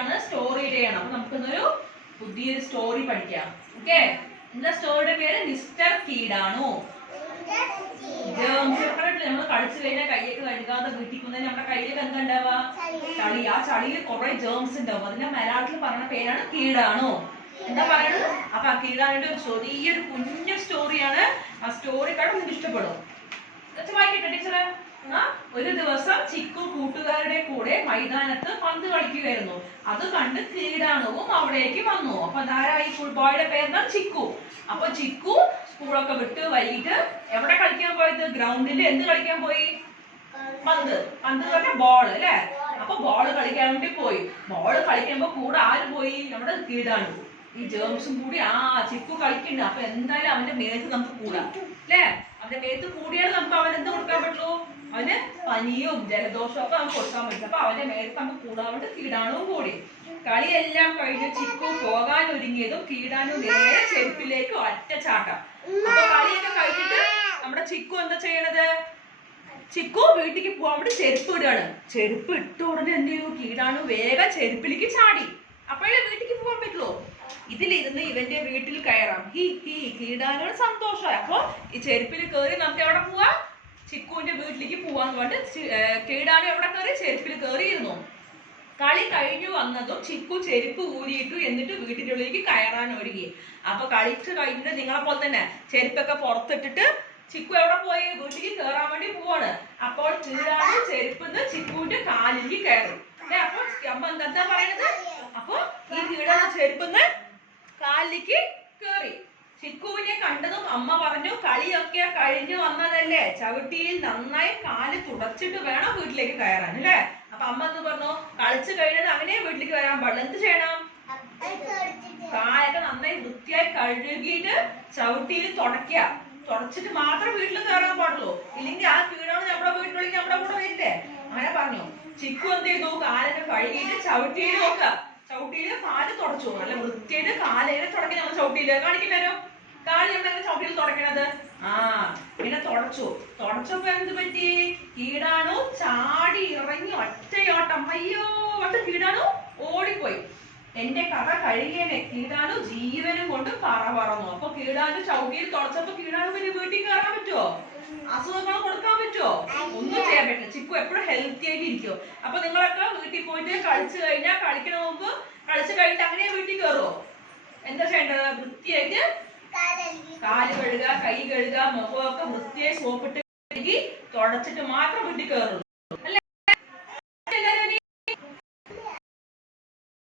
സ്റ്റോറിയാണ്, സ്റ്റോറി ചെയ്യണം. അപ്പൊ നമുക്കിന്നൊരു പുതിയൊരു സ്റ്റോറി പഠിക്കാം. ഓക്കെ, എന്താ സ്റ്റോറിയുടെ പേര്? മിസ്റ്റർ കീടാണു. നമ്മൾ കളിച്ചു കഴിഞ്ഞാൽ കൈയൊക്കെ കഴുകാതെ വീട്ടിൽ കൊണ്ടുവന്ന് നമ്മുടെ കയ്യിലേക്ക് എന്താ ഉണ്ടാവുക? ചളി. ആ ചളിയിൽ കുറെ ജേംസ് ഉണ്ടാവും. അതിന്റെ മലയാളത്തിൽ പറയുന്ന പേരാണ് കീടാണു. എന്താ പറയണത്? അപ്പൊ ആ കീടാണിന്റെ ഒരു ചെറിയൊരു കുഞ്ഞു സ്റ്റോറിയാണ്. ആ സ്റ്റോറി കേട്ടോ നിങ്ങൾക്ക് ഇഷ്ടപ്പെടും. വായിക്കട്ടെ ടീച്ചറെ. ഒരു ദിവസം ചിക്കു കൂട്ടുകാരുടെ കൂടെ മൈതാനത്ത് പന്ത് കളിക്കുകയായിരുന്നു. അത് കണ്ട് കീടാണുവും അവിടേക്ക് വന്നു. അപ്പൊ അതാരായി? ബോയുടെ പേരെന്താണ്? ചിക്കു. അപ്പൊ ചിക്കു സ്കൂളൊക്കെ വിട്ട് വൈകിട്ട് എവിടെ കളിക്കാൻ പോയത്? ഗ്രൗണ്ടിൽ എന്ത് കളിക്കാൻ പോയി? പന്ത്. പന്ത് പറഞ്ഞ ബോള് അല്ലെ? അപ്പൊ ബോള് കളിക്കാൻ വേണ്ടി പോയി. ബോള് കളിക്കുമ്പോ കൂടെ ആര് പോയി? നമ്മുടെ കീടാണു. ഈ ജേംസും കൂടി ചിക്കു കളിക്കുന്നുണ്ട്. അപ്പൊ എന്തായാലും അവന്റെ മേത്ത് നമുക്ക് കൂടാം അല്ലെ? അവന്റെ മേത്ത് കൂടിയാൽ നമുക്ക് അവൻ എന്ത് കൊടുക്കാൻ പറ്റുള്ളൂ? അവന് പനിയും ജലദോഷവും ഒക്കെ നമുക്ക് കൊടുക്കാൻ പറ്റും. അപ്പൊ അവന്റെ മേത്ത് നമുക്ക് കൂടാൻ വേണ്ടി കീടാണുവും കൂടി. കളിയെല്ലാം കഴിഞ്ഞ് ചിക്കു പോകാൻ ഒരുങ്ങിയതും കീടാണു നേരെ ചെരുപ്പിലേക്ക് ഒറ്റ ചാട്ടം. അപ്പൊ കളിയൊക്കെ കഴിഞ്ഞിട്ട് നമ്മുടെ ചിക്കു എന്താ ചെയ്യണത്? ചിക്കു വീട്ടിലേക്ക് പോകാൻ വേണ്ടി ചെരുപ്പ് ഇടുകയാണ്. ചെരുപ്പ് ഇട്ട ഉടനെ എന്ത് ചെയ്തു? കീടാണു വേഗം ചെരുപ്പിലേക്ക് ചാടി. അപ്പോഴേ വീട്ടിലേക്ക് പോകാൻ പറ്റുള്ളൂ. ഇതിലിരുന്ന് ഇവന്റെ വീട്ടിൽ കയറാം. കീടാനോട് സന്തോഷമായി. അപ്പൊ ഈ ചെരുപ്പിൽ കയറി നമുക്ക് എവിടെ പോവാം? ചിക്കുവിന്റെ വീട്ടിലേക്ക് പോവാന്ന് പറഞ്ഞിട്ട് കീടാനു എവിടെ കയറി? ചെരുപ്പിൽ കയറിയിരുന്നു. കളി കഴിഞ്ഞു വന്നതും ചിക്കു ചെരുപ്പ് ഊരിയിട്ടു. എന്നിട്ട് വീട്ടിന്റെ ഉള്ളിലേക്ക് കയറാൻ ഒരുങ്ങി. അപ്പൊ കളിച്ച് കഴിഞ്ഞിട്ട് നിങ്ങളെ പോലെ തന്നെ ചെരുപ്പൊക്കെ പുറത്തിട്ടിട്ട് ചിക്കു എവിടെ പോയി? വീട്ടിലേക്ക് കയറാൻ വേണ്ടി പോവാണ്. അപ്പോൾ കീടാനു ചെരുപ്പിന്ന് ചിക്കുവിന്റെ കാലിലേക്ക് കയറി. അപ്പൊ അമ്മ എന്താ പറയണത്? അപ്പൊ ഈ കീടാനു ചെരുപ്പിന്ന് കാലിലേക്ക് കയറി. ചിക്കുവിനെ കണ്ടതും അമ്മ പറഞ്ഞു, കളിയൊക്കെ കഴിഞ്ഞു വന്നതല്ലേ, ചവിട്ടിയിൽ നന്നായി കാല് തുടച്ചിട്ട് വേണം വീട്ടിലേക്ക് കയറാൻ അല്ലേ? അപ്പൊ അമ്മ എന്ത് പറഞ്ഞു? കളിച്ചു കഴിഞ്ഞത് അങ്ങനെ വീട്ടിലേക്ക് വരാൻ പാടില്ല. എന്ത് ചെയ്യണം? കാലൊക്കെ നന്നായി വൃത്തിയായി കഴുകിയിട്ട് ചവിട്ടിയിൽ തുടച്ചിട്ട് മാത്രം വീട്ടിൽ കയറാൻ പാടുള്ളൂ. ഇല്ലെങ്കിൽ ആ കീടാണ് നമ്മുടെ വീട്ടിലേക്ക് നമ്മുടെ കൂടെ വരില്ലേ? അങ്ങനെ പറഞ്ഞു. ചിക്കു എന്ത് ചെയ്തു? കാലൊക്കെ കഴുകിയിട്ട് ചവിട്ടിയിൽ നോക്കുക. ചവിട്ടിയില് കാല് തുടച്ചു. നല്ല വൃത്തിയായിട്ട് കാലേനെ തുടക്കി. നമ്മൾ ചവിട്ടിയില് കാണിക്കില്ലല്ലോ. കാല് നമ്മളെങ്ങനെ ചവിട്ടിയിൽ തുടക്കണത്? ഇങ്ങനെ തുടച്ചപ്പോ എന്ത് പറ്റി? കീടാണു ചാടി ഇറങ്ങി ഒറ്റയോട്ടം. അയ്യോ ഒറ്റ കീടാണു ഓടിപ്പോയി. എന്റെ കഥ കഴിയേനെ. കീടാണു ജീവനും കൊണ്ട് പറന്നു. അപ്പൊ കീടാണു ചവിട്ടിയിൽ തുടച്ചപ്പോ കീടാണു പിന്നെ വീട്ടിൽ കയറാൻ പറ്റുമോ? അസുഖങ്ങൾ കൊടുക്കാൻ പറ്റുമോ? ഒന്നും ചെയ്യാൻ പറ്റില്ല. ചിക്കു എപ്പോഴും ഹെൽത്തി ആയിട്ട് ഇരിക്കും. അപ്പൊ നിങ്ങളൊക്കെ വീട്ടിൽ പോയിട്ട് കളിച്ചു കഴിഞ്ഞാൽ കളിക്കണ മുമ്പ് കളിച്ചു കഴിഞ്ഞിട്ട് അങ്ങനെ വീട്ടിൽ കയറുമോ? എന്താ ചെയ്യേണ്ടത്? വൃത്തിയായിട്ട് കാല് കഴുകുക, കൈ കഴുകുക, മുഖമൊക്കെ വൃത്തിയായി സോപ്പിട്ട് കഴുകി തുടച്ചിട്ട് മാത്രം വീട്ടിൽ കയറുള്ളൂ അല്ലേ?